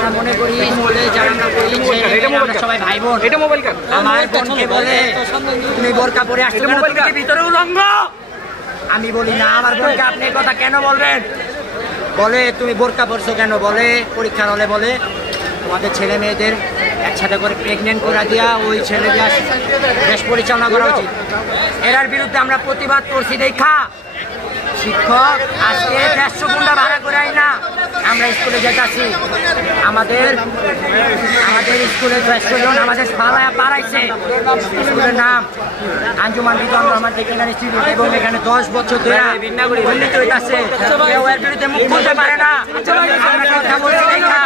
আমরা মনে করি স্কুলে যারা আমরা করি আমরা সবাই ভাই বোন। আমার বোনকে বলে তুমি বোরকা পরে আসছো কেন, তুমি কি ভিতরে উলঙ্গ? আমি বলি না, আমার বোনকে আপনি কথা কেন বলবেন? বলে তুমি বোরকা পরছো কেন? বলে পরীক্ষার হলে বলে তোমাদের ছেলে মেয়েদের একসাথে করে প্রেগনেন্ট করে দিয়া ওই ছেলে দিয়া দেশ পরিচালনা করা উচিত। এরার বিরুদ্ধে আমরা প্রতিবাদ করছি। দেখা শিক্ষক আজকে 150 গুন্ডা ভাড়া করে না আমরা স্কুলে যেতেছি। আমাদের স্কুলে 150 জন আমাদের পাড়াইছে। স্কুলের নাম আঞ্জুমান রিদওয়ান রহমান টেকনিক্যাল ইনস্টিটিউট এবং এখানে 10 বছর ধরে দুর্নীতি হইতাছে। কেউ এর বিরুদ্ধে মুখ খুলতে পারে না। আমরা কথা বলছি দেখা